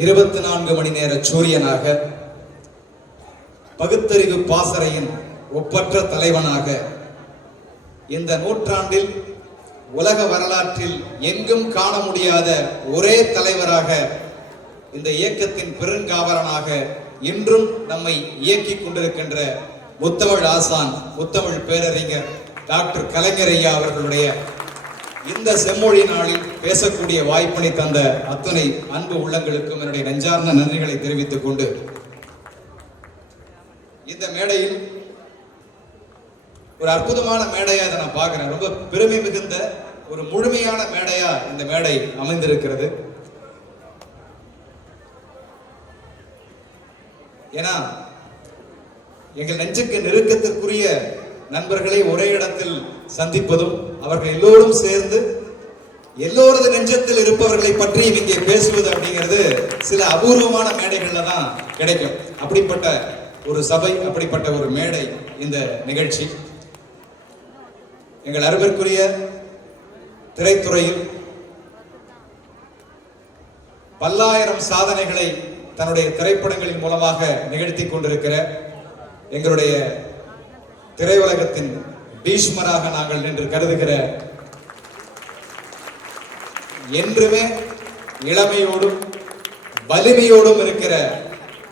24 மணி நேர சூரியனாக, பகுத்தறிவு பாசறையின் ஒப்பற்ற தலைவனாக, இந்த நூற்றாண்டில் உலக வரலாற்றில் எங்கும் காண முடியாத ஒரே தலைவராக, இந்த இயக்கத்தின் பெருங்காவலனாக இன்றும் நம்மை இயக்கிக் கொண்டிருக்கின்ற முத்தமிழ் ஆசான், முத்தமிழ் பேரறிஞர் டாக்டர் கலைஞர் ஐயா அவர்களுடைய இந்த செம்மொழி நாளில் பேசக்கூடிய வாய்ப்பினை தந்த அத்துணை அன்பு உள்ளங்களுக்கும் என்னுடைய நெஞ்சார்ந்த நன்றிகளை தெரிவித்துக் கொண்டு, இந்த மேடையில் ஒரு அற்புதமான மேடையா இதை நான் பார்க்கிறேன். ரொம்ப பெருமை மிகுந்த ஒரு முழுமையான மேடையா இந்த மேடை அமைந்திருக்கிறது. ஏன்னா எங்கள் நெஞ்சுக்கு நெருக்கத்திற்குரிய நண்பர்களை ஒரே இடத்தில் சந்திப்பதும், அவர்கள் எல்லோரும் சேர்ந்து எல்லோரது நெஞ்சத்தில் இருப்பவர்களை பற்றி இங்கே பேசுவது அப்படிங்கிறது சில அபூர்வமான மேடைகள்ல தான் கிடைக்கும். அப்படிப்பட்ட ஒரு சபை, அப்படிப்பட்ட ஒரு மேடை இந்த நிகழ்ச்சி. எங்கள் அருமைக்குரிய திரைத்துறையில் பல்லாயிரம் சாதனைகளை தன்னுடைய திரைப்படங்களின் மூலமாக நிகழ்த்தி கொண்டிருக்கிற எங்களுடைய திரையுலகத்தின் பீஷ்மராக நாங்கள் நின்று கருதுகிற, என்றுமே இளமையோடும் வலிமையோடும் இருக்கிற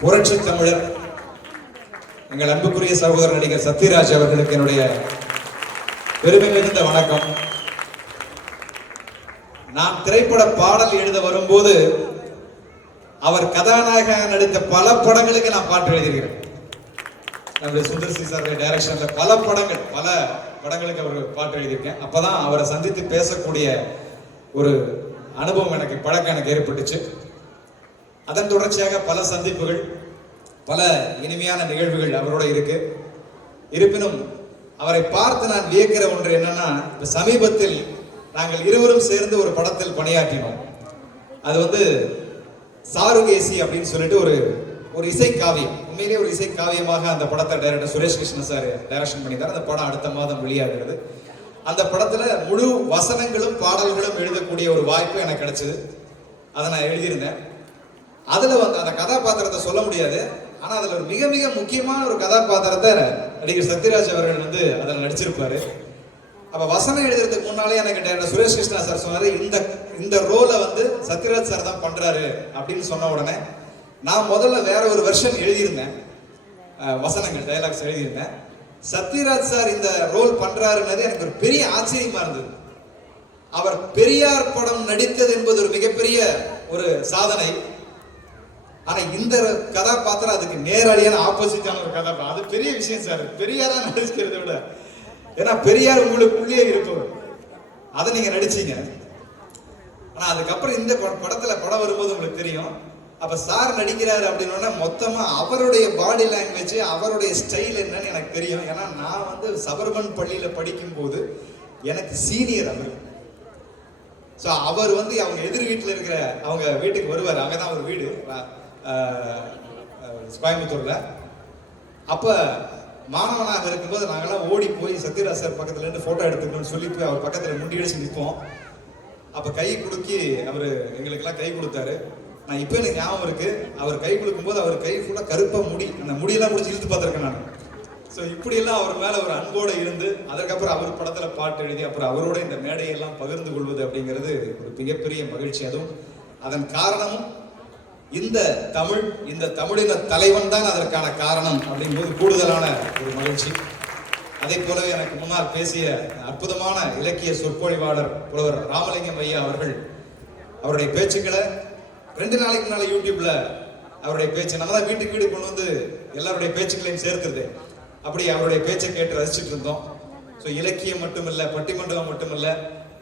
புரட்சி தமிழர் எங்கள் அன்புக்குரிய சகோதரர் நடிகர் சத்யராஜ் அவர்களுக்கு என்னுடைய பெருமை மிகுந்த வணக்கம். நான் திரைப்பட பாடல் எழுத வரும்போது அவர் கதாநாயகனாக நடித்த பல படங்களுக்கு நான் பாட்டு எழுதியிருக்கிறேன். நம்முடைய சுந்தர் சி சார் டைரக்ஷன்ல பல படங்களுக்கு அவர் பாட்டு எழுதியிருக்கேன். அப்பதான் அவரை சந்தித்து பேசக்கூடிய ஒரு அனுபவம் எனக்கு ஏற்பட்டுச்சு. அதன் தொடர்ச்சியாக பல சந்திப்புகள், பல இனிமையான நிகழ்வுகள் அவரோட இருக்கு. இருப்பினும் அவரை பார்த்து நான் வியக்கிற ஒன்று என்னன்னா, இப்ப சமீபத்தில் நாங்கள் இருவரும் சேர்ந்து ஒரு படத்தில் பணியாற்றினோம். அது சாருகேசி அப்படின்னு சொல்லிட்டு ஒரு இசை காவியம், உண்மையிலேயே ஒரு இசை காவியமாக அந்த படத்தை director Suresh Krishna sir direction பண்ணிட்டார். அந்த படம் அடுத்த மாதம் வெளியாகிறது. அந்த படத்துல முழு வசனங்களும் பாடல்களும் எழுதக்கூடிய ஒரு வாய்ப்பு எனக்கு கிடைச்சது. அதை நான் எழுதியிருந்தேன். அதுல அந்த கதாபாத்திரத்தை சொல்ல முடியாது, ஆனா அதுல ஒரு மிக மிக முக்கியமான ஒரு கதாபாத்திரத்தை நடிகர் சத்யராஜ் அவர்கள் அதில் நடிச்சிருப்பாரு. அப்ப வசனம் எழுதுறதுக்கு முன்னாலே எனக்கு டைரக்டர் சுரேஷ் கிருஷ்ணா சார் சொன்னாரு, இந்த ரோலை சத்யராஜ் சார் தான் பண்றாரு அப்படின்னு சொன்ன உடனே நான் முதல்ல வேற ஒரு வெர்ஷன் எழுதியிருந்தேன், வசனங்கள் டயலாக்ஸ் எழுதியிருந்தேன். சத்யராஜ் சார் இந்த ரோல் பண்றாருன்னது எனக்கு ஒரு பெரிய ஆச்சரியமா இருந்தது. அவர் பெரியார் படம் நடித்தது என்பது ஒரு மிகப்பெரிய ஒரு சாதனை. ஆனா இந்த கதாபாத்திரம் அதுக்கு நேரடியான ஆப்போசிட்டான ஒரு கதாபாத்திரம். அது பெரிய விஷயம் சார், பெரியாரா நடிக்கிறத விட. ஏன்னா பெரியார் உங்களுக்குள்ளேயே இருப்பவர், அதை நீங்க நடிச்சீங்க. ஆனா அதுக்கப்புறம் இந்த படத்துல படம் வரும்போது உங்களுக்கு தெரியும், அப்ப சார் நடிக்கிறாரு அப்படின்னா மொத்தமா அவருடைய பாடி லாங்குவேஜ், அவருடைய ஸ்டைல் என்னன்னு எனக்கு தெரியும். ஏன்னா நான் சபர்பன் பள்ளியில படிக்கும் போது எனக்கு சீனியர் அவர். ஸோ அவர் அவங்க எதிர் வீட்டில் இருக்கிற அவங்க வீட்டுக்கு வருவார். அங்கதான் ஒரு வீடு கோயம்புத்தூர்ல. அப்ப மாணவனாக இருக்கும்போது நாங்கெல்லாம் ஓடி போய் சத்யராஜ் சார் பக்கத்துல இருந்து போட்டோ எடுத்துக்கணும்னு சொல்லி போய் அவர் பக்கத்துல முண்டி அடிச்சு நிற்போம். அப்ப கை குலுக்கி அவரு எங்களுக்கெல்லாம் கை கொடுத்தாரு. நான் இப்போ எனக்கு ஞாபகம் இருக்கு, அவர் கை கொடுக்கும் போது அவர் கை ஃபுல்லா கருப்பா முடி, அந்த முடியெல்லாம் முடிச்சு இழுத்து பார்த்திருக்கேன் நான். ஸோ இப்படியெல்லாம் அவர் மேல ஒரு அன்போட இருந்து, அதுக்கப்புறம் அவர் படத்துல பாட்டு எழுதி அப்புறம் அவரோட இந்த மேடையெல்லாம் பகிர்ந்து கொள்வது அப்படிங்கிறது ஒரு மிகப்பெரிய மகிழ்ச்சி. அதுவும் அதன் காரணமும் இந்த தமிழின தலைவன் தான் அதற்கான காரணம் அப்படிங்கும்போது கூடுதலான ஒரு மகிழ்ச்சி. அதே போலவே எனக்கு முன்னால் பேசிய அற்புதமான இலக்கிய சொற்பொழிவாளர் புலவர் ராமலிங்கம் ஐயா அவருடைய பேச்சுக்களை 2 நாளைக்கு முன்னால யூடியூப்ல அவருடைய பேச்சு, நம்ம தான் வீட்டுக்கு வீடு கொண்டு எல்லாருடைய பேச்சுக்களையும் சேர்க்கிறது. அப்படி அவருடைய பேச்சை கேட்டு ரசிச்சுட்டு இருந்தோம். ஸோ இலக்கியம் மட்டுமில்ல, பட்டிமன்றம் மட்டுமில்ல,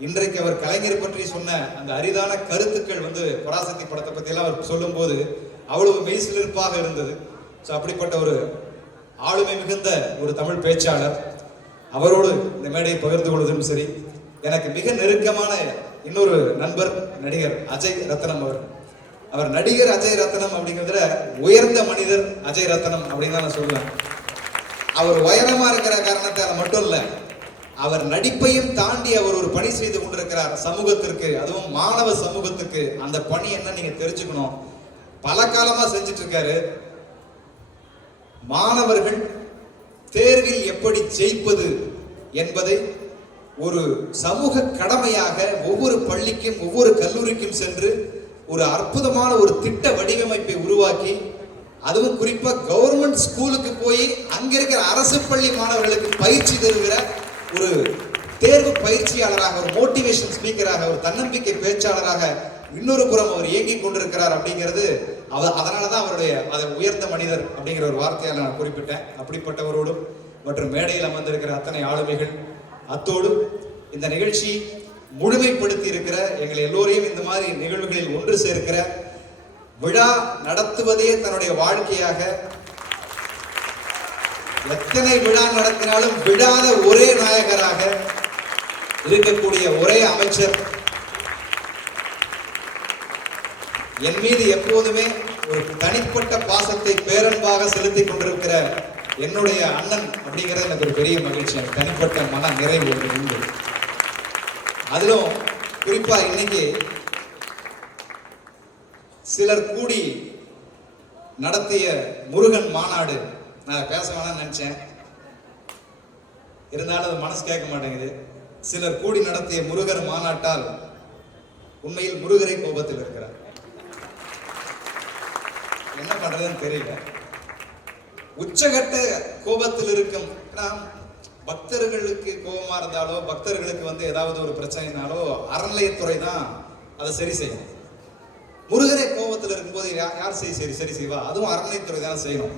இன்றைக்கு அவர் கலைஞர் பற்றி சொன்ன அந்த அரிதான கருத்துக்கள் பராசக்தி படத்தை பத்தி எல்லாம் அவர் சொல்லும் போது அவ்வளவு மெய்சிலிருப்பாக இருந்தது. ஸோ அப்படிப்பட்ட ஒரு ஆளுமை மிகுந்த ஒரு தமிழ் பேச்சாளர், அவரோடு இந்த மேடையை பகிர்ந்து கொள்வதும் சரி. எனக்கு மிக நெருக்கமான இன்னொரு நண்பர் நடிகர் அஜய் ரத்னம். அவர் நடிகர் அஜய் ரத்னம் அப்படிங்கிறதுல உயர்ந்த மனிதர் அஜய் ரத்னம் அப்படின்னு தான் நான் சொல்லுவேன். அவர் உயரமா இருக்கிற காரணத்தால மட்டும் இல்ல, அவர் நடிப்பையும் தாண்டி அவர் ஒரு பணி செய்து கொண்டிருக்கிறார் சமூகத்திற்கு, அதுவும் மாணவ சமூகத்துக்கு. அந்த பணி என்ன நீங்க தெரிஞ்சுக்கணும். பல காலமா செஞ்சிட்டு இருக்காரு. மாணவர்கள் தேர்வில் எப்படி ஜெயிப்பது என்பதை ஒரு சமூக கடமையாக ஒவ்வொரு பள்ளிக்கும் ஒவ்வொரு கல்லூரிக்கும் சென்று ஒரு அற்புதமான ஒரு திட்ட வடிவமைப்பை உருவாக்கி, அதுவும் குறிப்பா கவர்மெண்ட் ஸ்கூலுக்கு போய் அங்க இருக்கிற அரசு பள்ளி மாணவர்களுக்கு பயிற்சி தருகிற ஒரு தேர்வு பயிற்சியாளராக, ஒரு மோட்டிவேஷன் ஸ்பீக்கராக, ஒரு தன்னம்பிக்கை பேச்சாளராக இன்னொரு புறம் அவர் இயங்கிக் கொண்டிருக்கிறார் அப்படிங்கிறது. அதனாலதான் அவருடைய அதை உயர்ந்த மனிதர் அப்படிங்கிற ஒரு வார்த்தையால் நான் குறிப்பிட்டேன். அப்படிப்பட்டவரோடும் மற்றும் மேடையில் அமர்ந்திருக்கிற அத்தனை ஆளுமைகள், அத்தோடு இந்த நிகழ்ச்சி முழுமைப்படுத்தி இருக்கிற எங்கள் எல்லோரையும் இந்த மாதிரி நிகழ்வுகளில் ஒன்று சேர்க்கிற, விழா நடத்துவதே தன்னுடைய வாழ்க்கையாக, எத்தனை விழா நடத்தினாலும் விழாத ஒரே நாயகராக இருக்கக்கூடிய ஒரே அமைச்சர், என் மீது எப்போதுமே ஒரு தனிப்பட்ட பாசத்தை பேரன்பாக செலுத்திக் கொண்டிருக்கிற என்னுடைய அண்ணன் அப்படிங்கிறது எனக்கு ஒரு பெரிய மகிழ்ச்சி. எனக்கு தனிப்பட்ட மன நிறைவு ஒன்று உண்டு. அதிலும் குறிப்பா இன்னைக்கு சிலர் கூடி நடத்திய முருகன் மாநாடு, நான் பேச வேணாம்னு நினைச்சேன், இருந்தாலும் அது மனசு கேட்க மாட்டேங்குது. சிலர் கூடி நடத்திய முருகர் மாநாட்டால் உண்மையில் முருகரை கோபத்தில் இருக்கிறார். என்ன பண்றதுன்னு தெரியல. உச்சகட்ட கோபத்தில் இருக்கும். பக்தர்களுக்கு கோபமா இருந்தாலோ, பக்தர்களுக்கு ஏதாவது ஒரு பிரச்சனைனாலோ அறநிலையத்துறை தான் அதை சரி செய்யும். முருகரே கோபத்தில் இருக்கும்போது யார் சரி செய்வா? அதுவும் அறநிலையத்துறை தான் செய்யணும்.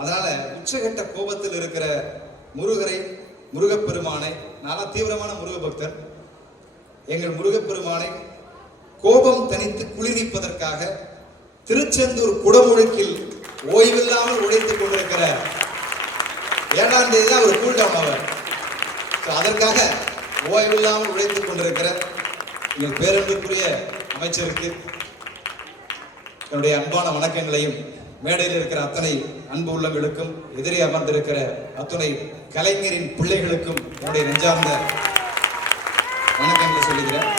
அதனால உச்சகட்ட கோபத்தில் இருக்கிற முருகரை, முருகப்பெருமானை, நான் தீவிரமான முருக பக்தர், எங்கள் முருகப்பெருமானை கோபம் தனித்து குளிர்விப்பதற்காக திருச்செந்தூர் குடமுழுக்கில் ஓய்வில்லாமல் உழைத்துக் கொண்டிருக்கிற 7ஆம் தேதி தான் ஒரு கூல்டவுன் அவர். அதற்காக ஓய்வில்லாமல் உழைத்துக் கொண்டிருக்கிற எங்கள் பேரன்புக்குரிய அமைச்சருக்கு என்னுடைய அன்பான வணக்கங்களையும், மேடையில் இருக்கிற அத்தனை அன்பு உள்ளங்களுக்கும், எதிரே அமர்ந்திருக்கிற அத்தனை கலைஞரின் பிள்ளைகளுக்கும் என்னுடைய நெஞ்சார்ந்த வணக்கங்களை சொல்லுகிறேன்.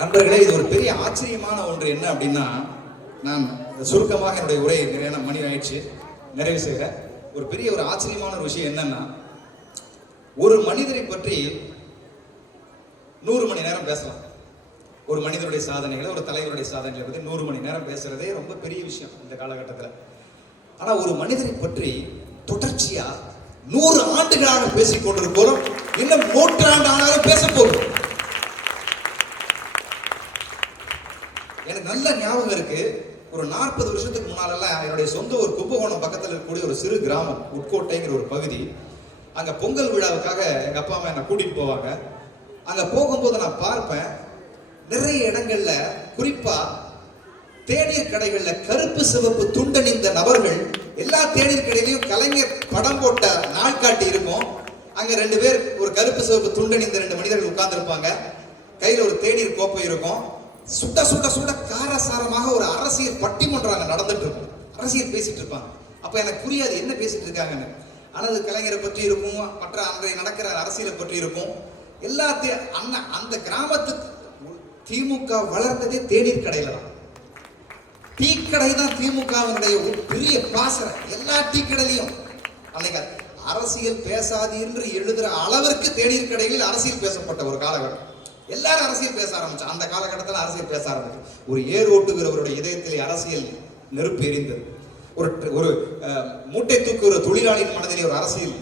நண்பர்களே, இது ஒரு பெரிய ஆச்சரியமான ஒன்று. என்ன அப்படின்னா, நான் சுருக்கமாக என்னுடைய உரையை நிறைய மணி ஆயிடுச்சு நிறைவு செய்கிறேன். ஒரு பெரிய ஒரு ஆச்சரியமான ஒரு விஷயம் என்னன்னா, ஒரு மனிதரை பற்றி 100 மணி நேரம் பேசலாம். ஒரு மனிதனுடைய சாதனைகளை, ஒரு தலைவருடைய சாதனைகளை பற்றி 100 மணி நேரம் பேசுறதே ரொம்ப பெரிய விஷயம் இந்த காலகட்டத்தில். ஆனா ஒரு மனிதரை பற்றி தொடர்ச்சியா 100 ஆண்டுகளாக பேசிக் கொண்டிருக்கிறோம். இன்னும் 100 ஆண்டு ஆனாலும் பேச போகிறோம். எனக்கு நல்ல ஞாபகம் இருக்கு, ஒரு 40 வருஷத்துக்கு முன்னாலெல்லாம் என்னுடைய சொந்த ஒரு கும்பகோணம் பக்கத்தில் இருக்கக்கூடிய ஒரு சிறு கிராமம், உட்கோட்டைங்கிற ஒரு பகுதி. அங்க பொங்கல் விழாவுக்காக எங்க அப்பா அம்மா என்னை கூட்டிட்டு போவாங்க. அங்க போகும்போது நான் பார்ப்பேன், நிறைய இடங்கள்ல, குறிப்பா தேநீர் கடைகள்ல கருப்பு சிவப்பு துண்டணிந்த நபர்கள், எல்லா தேநீர் கடையிலையும் கலைஞர் படம் போட்ட நாள்காட்டி இருக்கும். அங்க 2 பேர் ஒரு கருப்பு சிவப்பு துண்டணிந்த 2 மனிதர்கள் உட்கார்ந்து இருப்பாங்க. கையில ஒரு தேநீர் கோப்பை இருக்கும். சுட சுட சுட காரசாரமாக ஒரு அரசியல் பட்டிமன்றம் நடந்துட்டு இருக்கும். அரசியல் பேசிட்டு இருப்பாங்க. அப்ப எனக்கு புரியாது என்ன பேசிட்டு இருக்காங்கன்னு. ஆனால் அது கலைஞரை பற்றி இருக்கும், மற்ற அன்றைய நடக்கிற அரசியலை பற்றி இருக்கும். எல்லாத்தையும் அந்த கிராமத்துக்கு திமுக வளர்ந்ததே தேநீர் கடையில தான். டீ கடை தான் திமுகவினுடைய ஒரு பெரிய பாசறை. எல்லா டீ கடையிலையும் அன்னைக்கு அரசியல் பேசாது என்று எழுதுற அளவிற்கு தேநீர் கடைகளில் அரசியல் பேசப்பட்ட ஒரு காலகட்டம். எல்லாரும் அரசியல் பேச ஆரம்பிச்சு. அந்த காலகட்டத்தில் அரசியல் பேச ஆரம்பிச்சு. ஒரு ஏர் ஓட்டுகிறவருடைய இதயத்திலே அரசியல் நெருப்பு எரிந்தது. ஒரு மூட்டை தூக்குகிற தொழிலாளியின் மனதிலே ஒரு அரசியல்,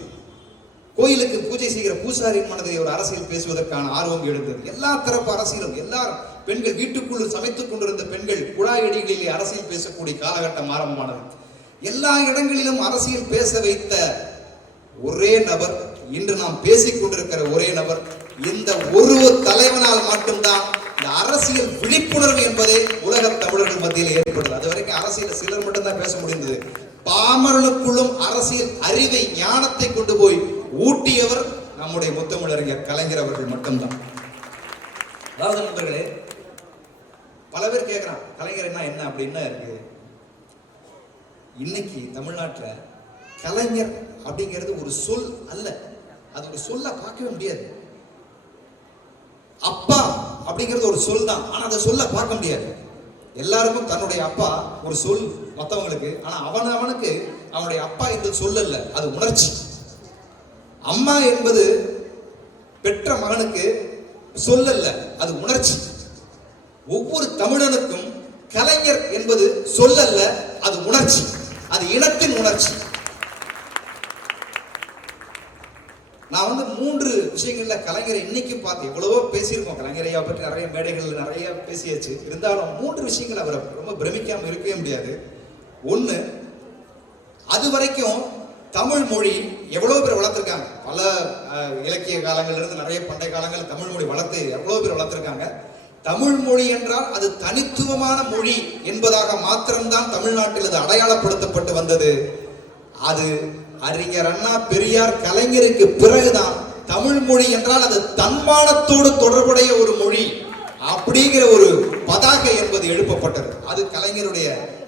கோயிலுக்கு பூஜை செய்கிற பூசாரியின் மனதிலே ஒரு அரசியல் பேசுவதற்கான ஆர்வம் எழுந்தது. எல்லா தரப்பு அரசியலும், எல்லாரும் பெண்கள் வீட்டுக்குள் சமைத்துக் கொண்டிருந்த பெண்கள் குழாயடிகளிலே அரசியல் பேசக்கூடிய காலகட்டம் ஆரம்பமானது. எல்லா இடங்களிலும் அரசியல் பேச வைத்த ஒரே நபர், இன்று நாம் பேசிக் கொண்டிருக்கிற ஒரே நபர், இந்த ஒரு தலைவனால் மட்டும்தான் இந்த அரசியல் விழிப்புணர்வு என்பதே உலக தமிழர்கள் மத்தியில் ஏற்பட்டது. அது வரைக்கும் அரசியல் சிலர் மட்டும்தான் பேச முடிந்தது. பாமரனுக்குள்ளும் அரசியல் அறிவை, ஞானத்தை கொண்டு போய் ஊட்டியவர் நம்முடைய முத்தமிழறிஞர் கலைஞர் அவர்கள் மட்டும்தான். அதாவது நண்பர்களே, பல பேர் கேட்கிறான் கலைஞர் என்ன அப்படின்னு இருக்கு. இன்னைக்கு தமிழ்நாட்டில் கலைஞர் அப்படிங்கிறது ஒரு சொல் அல்ல. அது ஒரு சொல்ல பார்க்கவே முடியாது. அப்பா அப்படிங்கிறது ஒரு சொல் தான், ஆனா அதை சொல்ல பார்க்க முடியாது. எல்லாருக்கும் தன்னுடைய அப்பா ஒரு சொல் மற்றவங்களுக்கு, ஆனா அவனுக்கு அவனுடைய அப்பா என்பது சொல் அல்ல, அது உணர்ச்சி. அம்மா என்பது பெற்ற மகனுக்கு சொல் அல்ல, அது உணர்ச்சி. ஒவ்வொரு தமிழனுக்கும் கலைஞர் என்பது சொல் அல்ல, அது உணர்ச்சி, அது இனத்தின் உணர்ச்சி. நான் 3 விஷயங்கள்ல கலைஞரை இன்னைக்கும் பார்த்து எவ்வளவோ பேசியிருக்கோம். கலைஞரையா பற்றி நிறைய மேடைகள் நிறைய பேசியாச்சு. இருந்தாலும் 3 விஷயங்கள் அவரை ரொம்ப பிரமிக்காம இருக்கவே முடியாது. ஒண்ணு, அது வரைக்கும் தமிழ் மொழி எவ்வளவு பேர் வளர்த்திருக்காங்க. பல இலக்கிய காலங்கள்ல இருந்து நிறைய பண்டைய காலங்கள் தமிழ் மொழி வளர்த்து எவ்வளவு பேர் வளர்த்திருக்காங்க. தமிழ் மொழி என்றால் அது தனித்துவமான மொழி என்பதாக மாத்திரம்தான் தமிழ்நாட்டில் அது அடையாளப்படுத்தப்பட்டு வந்தது. அது அறிஞர் அண்ணா, பெரியார், கலைஞருக்கு பிறகுதான் தமிழ் மொழி என்றால் அது தன்மானத்தோடு தொடர்புடைய ஒரு மொழி அப்படிங்கிற ஒரு பதாகை என்பது எழுப்பப்பட்டது. அது கலைஞருடைய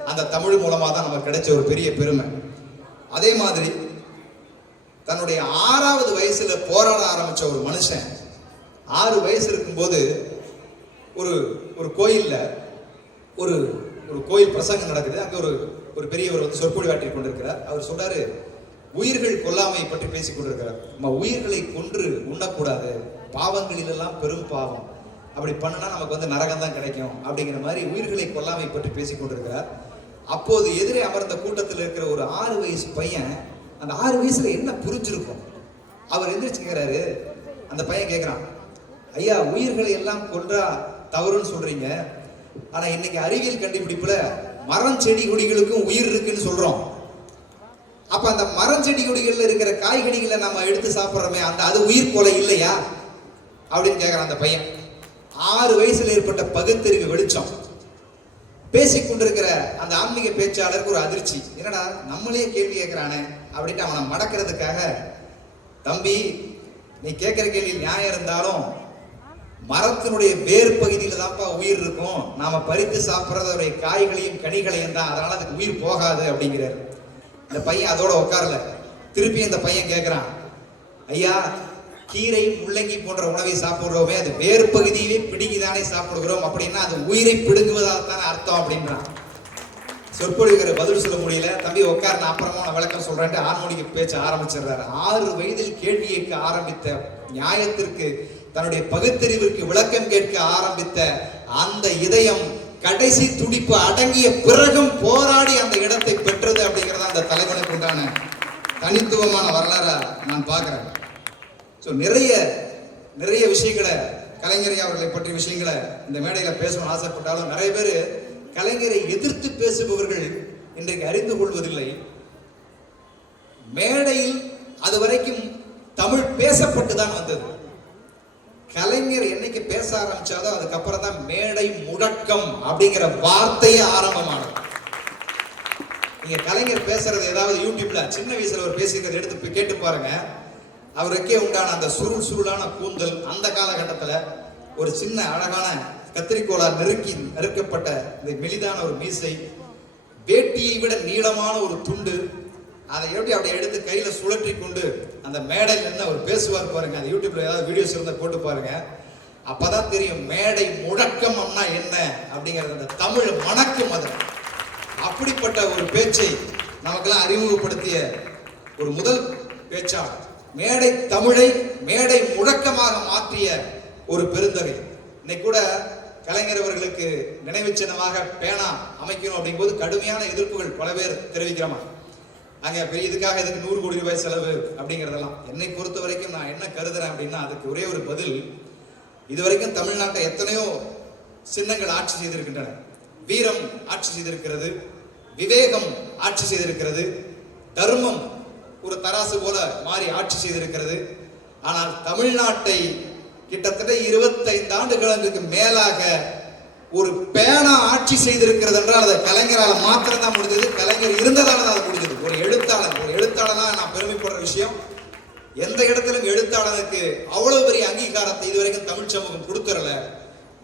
அந்த தமிழ் மூலமா தான் நமக்கு கிடைச்ச ஒரு பெரிய பெருமை. அதே மாதிரி தன்னுடைய 6வது வயசுல போராட ஆரம்பிச்ச ஒரு மனுஷன் 6 வயசு இருக்கும்போது ஒரு கோயில்ல ஒரு கோயில் பிரசங்கம் நடக்குது. அங்க ஒரு பெரியவர் சொற்பொழி ஆற்றிக் கொண்டிருக்கிறார். அவர் சொல்றாரு, உயிர்கள் கொல்லாமை பற்றி பேசிக் கொண்டிருக்கிறார். நம்ம உயிர்களை கொன்று உண்ணக்கூடாது, பாவங்களிலெல்லாம் பெரும் பாவம், அப்படி பண்ணனா நமக்கு நரகம் தான் கிடைக்கும் அப்படிங்கிற மாதிரி உயிர்களை கொல்லாமை பற்றி பேசிக் கொண்டிருக்கிறார். அப்போது எதிரே அமர்ந்த கூட்டத்தில் இருக்கிற ஒரு 6 வயசு பையன், அந்த 6 வயசுல என்ன புரிஞ்சிருக்கும், அவர் எந்திரிச்சு கேட்கிறாரு. அந்த பையன் கேட்கிறான், ஐயா, உயிர்களை எல்லாம் கொன்றா தவறுன்னு சொல்றீங்க, ஆனா இன்னைக்கு அறிவியல் கண்டுபிடிப்புல மரம் செடி கொடிகளுக்கும் உயிர் இருக்குன்னு சொல்றோம். அப்ப அந்த மரம் செடி கொடிகள்ல இருக்கிற காய்கறிகளை நம்ம எடுத்து சாப்பிடுறோமே, அது உயிர் கொலை இல்லையா அப்படின்னு கேட்கிறான் அந்த பையன். 6 வயசுல ஏற்பட்ட பகுத்தறிவு வெளிச்சம். பேசிக்கொண்டிருக்கிற அந்த ஆன்மீக பேச்சாளருக்கு ஒரு அதிர்ச்சி, என்னடா நம்மளே கேள்வி கேட்கிறானே அப்படின்ட்டு அவனை மடக்கிறதுக்காக, தம்பி நீ கேட்கிற கேள்வி நியாயம் இருந்தாலும் மரத்தினுடைய வேர் பகுதியில தான்ப்பா உயிர் இருக்கும், நாம பறித்து சாப்பிட்றதுடைய காய்களையும் கனிகளையும் தான், அதனால அதுக்கு உயிர் போகாது அப்படிங்கிறார். இந்த பையன் அதோட உட்காரல. திருப்பி இந்த பையன் கேட்கிறான், ஐயா, கீரை முள்ளங்கி போன்ற உணவை சாப்பிடுறோமே, அது வேறு பகுதியவே பிடுங்கிதானே சாப்பிடுகிறோம், அப்படின்னா அது உயிரை பிடுங்குவதால்தானே அர்த்தம் அப்படின்றான். சொற்பொழிவுகிற பதில் சொல்ல முடியல. தம்பி உட்கார், நான் அப்புறமா நான் விளக்கம் சொல்றேன்ட்டு ஆர்மோனிக்கு பேச்ச ஆரம்பிச்சிடுறாரு. 6 வயதில் கேள்வி கேட்க ஆரம்பித்த, நியாயத்திற்கு தன்னுடைய பகுத்தறிவிற்கு விளக்கம் கேட்க ஆரம்பித்த அந்த இதயம் கடைசி துடிப்பு அடங்கிய பிறகும் போராடி அந்த இடத்தை பெற்றது அப்படிங்கிறத அந்த தலைவனுக்கு உண்டான தனித்துவமான வரலாறு நான் பார்க்கிறேன். ஸோ நிறைய விஷயங்களை கலைஞரை அவர்களை பற்றிய விஷயங்களை இந்த மேடையில பேசணும்னு ஆசைப்பட்டாலும் நிறைய பேர் கலைஞரை எதிர்த்து பேசுபவர்கள் இன்றைக்கு அறிந்து கொள்வதில்லை. மேடையில் அது வரைக்கும் தமிழ் பேசப்பட்டு தான் வந்தது. கலைஞர் என்னைக்கு பேச ஆரம்பிச்சாதோ அதுக்கப்புறம் தான் மேடை முழக்கம் அப்படிங்கிற வார்த்தையே ஆரம்பமானது. நீங்க கலைஞர் பேசுறது ஏதாவது யூடியூப்ல சின்ன வயசுல ஒரு பேசிக்கிறத எடுத்து கேட்டு பாருங்க. அவருக்கே உண்டான அந்த சுருளான கூந்தல், அந்த காலகட்டத்துல ஒரு சின்ன அழகான கத்திரிக்கோளால் நெருக்கப்பட்ட இந்த மெலிதான ஒரு மீசை, வேட்டியை விட நீளமான ஒரு துண்டு, அதை அப்படியே எடுத்து கையில சுழற்றி கொண்டு அந்த மேடையில் என்ன அவர் பேசுவார் பாருங்க. அந்த யூடியூப்ல ஏதாவது வீடியோஸ் இருந்தா போட்டு பாருங்க. அப்பதான் தெரியும் மேடை முழக்கம் என்ன அப்படிங்கிறது. அந்த தமிழ் மணக்கும். அது அப்படிப்பட்ட ஒரு பேச்சை நமக்கெல்லாம் அறிமுகப்படுத்திய ஒரு முதல் பேச்சாளர், மேடை தமிழை மேடை முழக்கமாக மாற்றிய ஒரு பெருந்தகை. இன்னைக்கு கூட கலைஞர் அவர்களுக்கு நினைவு சின்னமாக பேனா அமைக்கணும் அப்படிங்கும்போது கடுமையான எதிர்ப்புகள் பல பேர் தெரிவிக்கிறோமா. அங்க இதுக்காக இதுக்கு 100 கோடி ரூபாய் செலவு அப்படிங்கிறதெல்லாம். என்னை பொறுத்த வரைக்கும் நான் என்ன கருதுறேன் அப்படின்னா, அதுக்கு ஒரே ஒரு பதில். இதுவரைக்கும் தமிழ்நாட்டை எத்தனையோ சின்னங்கள் ஆட்சி செய்திருக்கின்றன. வீரம் ஆட்சி செய்திருக்கிறது, விவேகம் ஆட்சி செய்திருக்கிறது, தர்மம் ஒரு தராசு போல மாறி ஆட்சி செய்திருக்கிறது. ஆனால் தமிழ்நாட்டை கிட்டத்தட்ட 25 ஆண்டுகளுக்கு மேலாக ஒரு பேனா ஆட்சி செய்திருக்கிறது என்றால் அதை கலைஞரால் மாத்திரம் தான் முடிஞ்சது. கலைஞர் இருந்ததால தான் அது முடிஞ்சது. ஒரு எழுத்தாளனா நான் பெருமைப்படுற விஷயம், எந்த இடத்திலும் எழுத்தாளனுக்கு அவ்வளவு பெரிய அங்கீகாரத்தை இதுவரைக்கும் தமிழ் சமூகம் கொடுக்கறல.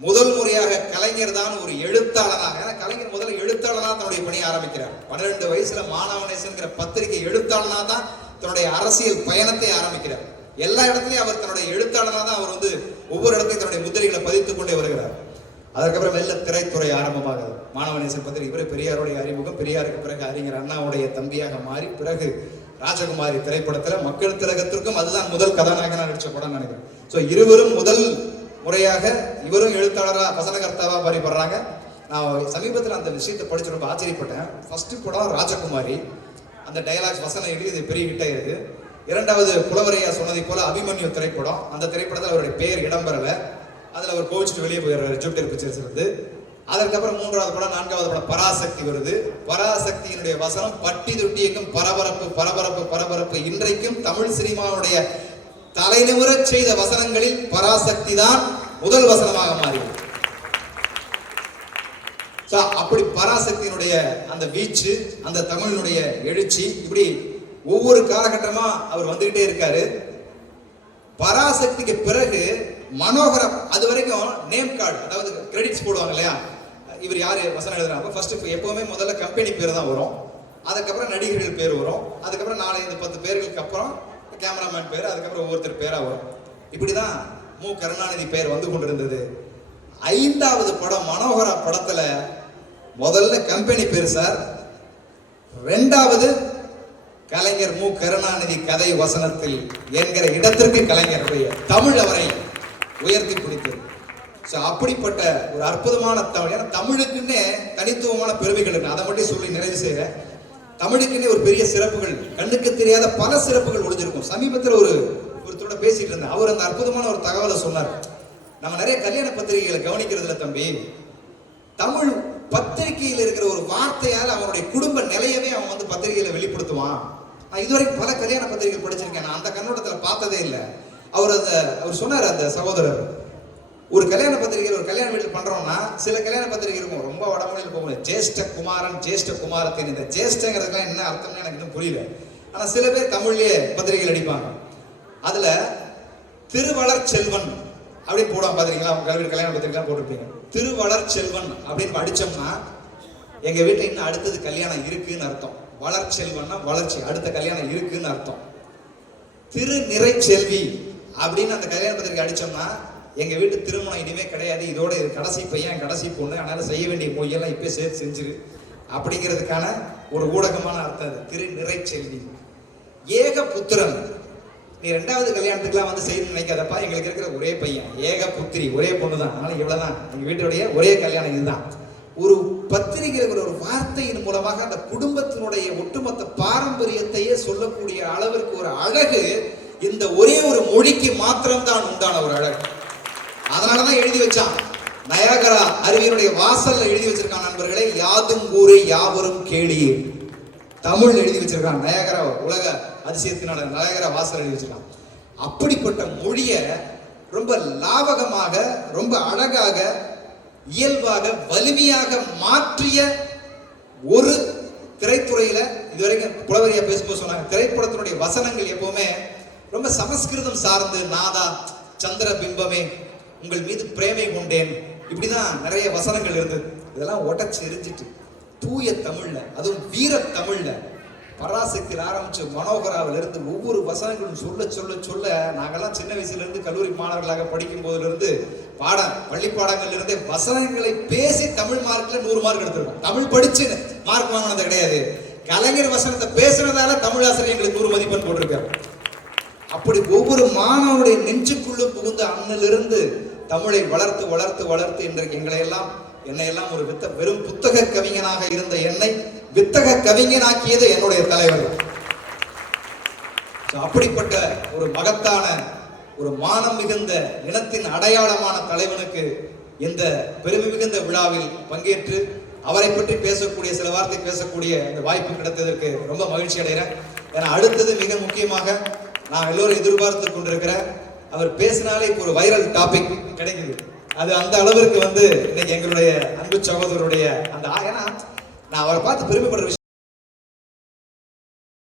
முதல் முறையாக கலைஞர் தான் ஒரு எழுத்தாளனாக, ஏன்னா கலைஞர் முதல்ல எழுத்தாளனா தன்னுடைய பணியை ஆரம்பிக்கிறார். 12 வயசுல மாணவனேசன்கிற பத்திரிகை எழுத்தாளனா தான் தன்னுடைய அரசியல் பயணத்தை ஆரம்பிக்கிறார். எல்லா இடத்துலயும் அவர் தன்னுடைய எழுத்தாளனா தான் அவர் ஒவ்வொரு இடத்தையும் தன்னுடைய முத்திரைகளை பதித்துக் கொண்டே வருகிறார். அதற்கப்புறம் வெள்ள திரைத்துறை ஆரம்பமாகுது. மாணவநேசன் பத்திரிகை, இவரு பெரியாருடைய அறிமுகம், பெரியாருக்கு பிறகு அறிஞர் அண்ணாவுடைய தம்பியாக மாறி, பிறகு ராஜகுமாரி திரைப்படத்துல மக்கள் திலகத்திற்கும் அதுதான் முதல் கதாநாயகனா நடிச்ச படம் நினைக்கிறேன். ஸோ இருவரும் முதல் முறையாக இவரும் எழுத்தாளரா வசனகர்த்தாவா மாறிப்படுறாங்க. நான் சமீபத்தில் அந்த விஷயத்தை படிச்சு ரொம்ப ஆச்சரியப்பட்டேன். ஃபர்ஸ்ட் படம் ராஜகுமாரி, அந்த டயலாக்ஸ் வசனம் எழுதி இது பெரிய ஹிட் ஆயிருக்கு. இரண்டாவது புலவரையா சொன்னதை போல அபிமன்யு திரைப்படம், அந்த திரைப்படத்தில் அவருடைய பெயர் இடம்பெறல, அதுல அவர் கோவிச்சுட்டு வெளியே போயிடுறாரு ஜூபிட்டர் பிக்சர்ஸ் இருந்து. அதற்கப்புறம் மூன்றாவது படம், நான்காவது படம் பராசக்தி வருது. பராசக்தியினுடைய வசனம் பட்டி தொட்டி எங்கும் பரபரப்பு பரபரப்பு பரபரப்பு. இன்றைக்கும் தமிழ் சினிமாவுடைய தலைநிமிர செய்த வசனங்களில் பராசக்தி தான் முதல் வசனமாக மாறியது. அப்படி பராசக்தியினுடைய அந்த வீச்சு, அந்த தமிழினுடைய எழுச்சி, இப்படி ஒவ்வொரு காலகட்டமா அவர் வந்துகிட்டே இருக்காரு. பராசக்திக்கு பிறகு மனோகரம், அது வரைக்கும் நேம் கார்டு, அதாவது கிரெடிட்ஸ் போடுவாங்க இல்லையா, இவர் யாரு வசனம் எழுதுறாங்க. ஃபர்ஸ்ட் எப்பவுமே முதல்ல கம்பெனி பேர் தான் வரும், அதுக்கப்புறம் நடிகர்கள் பேர் வரும், அதுக்கப்புறம் 4-10 பேர்களுக்கு அப்புறம் கேமராமேன் பேர், அதுக்கப்புறம் ஒவ்வொருத்தர் பேரா வரும். இப்படிதான் மு. கருணாநிதி பெயர் வந்து கொண்டிருந்தது. 5வது படம் மனோகரா படத்துல முதல்ல கம்பெனி பேர் சார், 2வது கலைஞர் மு. கருணாநிதி கதை வசனத்தில் என்கிற இடத்திற்கு கலைஞருடைய தமிழ் அவரை உயர்த்தி பிடித்தது. அப்படிப்பட்ட ஒரு அற்புதமான தமிழ். ஏன்னா தமிழுக்குன்னே தனித்துவமான பெருமைகள் இருக்கு, அதை மட்டும் சொல்லி நிறைவு செய்ய. தமிழுக்குன்னே ஒரு பெரிய சிறப்புகள், கண்ணுக்கு தெரியாத பல சிறப்புகள் ஒளிஞ்சிருக்கும். சமீபத்தில் ஒருத்தரோட பேசிட்டு இருந்தேன். அவர் அந்த அற்புதமான ஒரு தகவலை சொன்னார். நம்ம நிறைய கல்யாண பத்திரிகைகளை கவனிக்கிறதுல தம்பி, தமிழ் பத்திரிகையில் இருக்கிற ஒரு வார்த்தையால் அவனுடைய குடும்ப நிலையவே அவன் வந்து பத்திரிகையில வெளிப்படுத்துவான். நான் இதுவரைக்கும் பல கல்யாண பத்திரிகை படிச்சிருக்கேன், நான் அந்த கண்ணோட்டத்துல பார்த்ததே இல்லை. அவர் சொன்னார், அந்த சகோதரர், ஒரு கல்யாண பத்திரிகையில் ஒரு கல்யாண வீட்டில் பண்றோம்னா சில கல்யாண பத்திரிகை இருக்கும், ரொம்ப வடமொழியில் போக முடியாது, ஜேஷ்ட குமாரன் ஜேஷ்ட குமாரத்தின். இந்த ஜேஷ்டங்கிறதுலாம் என்ன அர்த்தம்னு எனக்கு இன்னும் புரியல. ஆனா சில பேர் தமிழ்லயே பத்திரிகைகள் அடிப்பாங்க. அதுல திருவளர் செல்வன் அப்படின்னு போடுவாங்க, பாத்தீங்களா? அவங்க கல்யாண பத்திரிகை போட்டிருப்பீங்க. திருவளர் செல்வன் அப்படின்னு அடிச்சோம்னா எங்க வீட்டுல இன்னும் அடுத்தது கல்யாணம் இருக்குன்னு அர்த்தம். வளர் செல்வன்னா வளர்ச்சி, அடுத்த கல்யாணம் இருக்குன்னு அர்த்தம். திருநிறை செல்வி அப்படின்னு அந்த கல்யாண பத்திரிகை அடிச்சோம்னா எங்க வீட்டு திருமணம் இனிமே கிடையாது, இதோட இது கடைசி பையன் கடைசி பொண்ணு, அதனால செய்ய வேண்டிய மொழியெல்லாம் இப்ப சேர்த்து செஞ்சிரு அப்படிங்கிறதுக்கான ஒரு ஊடகமான அர்த்தம் அது, திருநிறை செல்வி. ஏக புத்திரன், நீ 2வது கல்யாணத்துக்குலாம் வந்து செய்யணும்னு நினைக்காதப்பா, எங்களுக்கு இருக்கிற ஒரே பையன், ஏக புத்திரி, ஒரே பொண்ணு தான், அதனால இவ்வளவுதான் எங்க வீட்டுடைய ஒரே கல்யாணம் இதுதான். ஒரு பத்திரிகைங்கிற ஒரு வார்த்தையின் மூலமாக அந்த குடும்பத்தினுடைய ஒட்டுமொத்த பாரம்பரியத்தையே சொல்லக்கூடிய அளவிற்கு ஒரு அழகு இந்த ஒரே ஒரு மொழிக்கு மாத்திரம்தான் உண்டான ஒரு அழகு. அதனாலதான் எழுதி வச்சான், நயாகரா அருவியினுடைய வாசல்ல எழுதி வச்சிருக்கான் நண்பர்களே, யாதும் ஊரே யாவரும் கேளீர். தமிழ் எழுதி வச்சிருக்கான், நயாகரா உலக அதிசயத்தினால நயாகரா வாசல் எழுதி வச்சிருக்கான். அப்படிப்பட்ட மொழிய ரொம்ப லாவகமாக, ரொம்ப அழகாக, இயல்பாக, வலிமையாக மாற்றிய ஒரு திரைத்துறையில இதுவரைக்கும் புலவரியா பேசும்போது சொன்னாங்க, திரைப்படத்தினுடைய வசனங்கள் எப்பவுமே ரொம்ப சமஸ்கிருதம் சார்ந்து, நாதா சந்திர பிம்பமே உங்கள் மீது பிரேமை கொண்டேன், இப்படிதான் நிறைய வசனங்கள் இருந்தது. இதெல்லாம் உடச்சு எரிஞ்சிட்டு தூய தமிழ்ல, அதுவும் வீர தமிழ்ல, பராசக்தியில் ஆரம்பிச்சு மனோகராவில் இருந்து ஒவ்வொரு வசனங்களும் சொல்ல சொல்ல சொல்ல, நாங்கெல்லாம் சின்ன வயசுல இருந்து கல்லூரி மாணவர்களாக படிக்கும் போதுல இருந்து பள்ளி பாடங்கள்ல இருந்தே வசனங்களை பேசி தமிழ் மார்க்ல 100 மார்க் எடுத்திருக்கோம். தமிழ் படிச்சு மார்க் வாங்கினது கிடையாது, கலைஞர் வசனத்தை பேசுனதால தமிழ் ஆசிரியர் எங்களுக்கு 100 மதிப்பெண் போட்டிருக்காரு. அப்படி ஒவ்வொரு மாணவனுடைய நெஞ்சுக்குள்ள புகுந்த அண்ணிலிருந்து தமிழை வளர்த்து வளர்த்து வளர்த்து இன்றைக்கு என்னையெல்லாம் ஒரு வெறும் புத்தக கவிஞனாக இருந்த என்னை வித்தக கவிஞனாக்கியது என்னுடைய தலைவர். அப்படிப்பட்ட ஒரு மகத்தான, ஒரு மானம் மிகுந்த, இனத்தின் அடையாளமான தலைவனுக்கு இந்த பெருமை மிகுந்த விழாவில் பங்கேற்று அவரை பற்றி பேசக்கூடிய, சில வார்த்தை பேசக்கூடிய இந்த வாய்ப்பு கிடைத்ததற்கு ரொம்ப மகிழ்ச்சி அடைகிறேன். ஏன்னா அடுத்தது மிக முக்கியமாக நான் எல்லோரும் எதிர்பார்த்து கொண்டிருக்கிற, அவர் பேசினாலே இப்போ ஒரு வைரல் டாபிக் கிடைக்குது, அது அந்த அளவிற்கு வந்து இன்னைக்கு எங்களுடைய அன்பு சகோதரருடைய அந்த, ஏன்னா நான் அவரை பார்த்து பெருமைப்படுற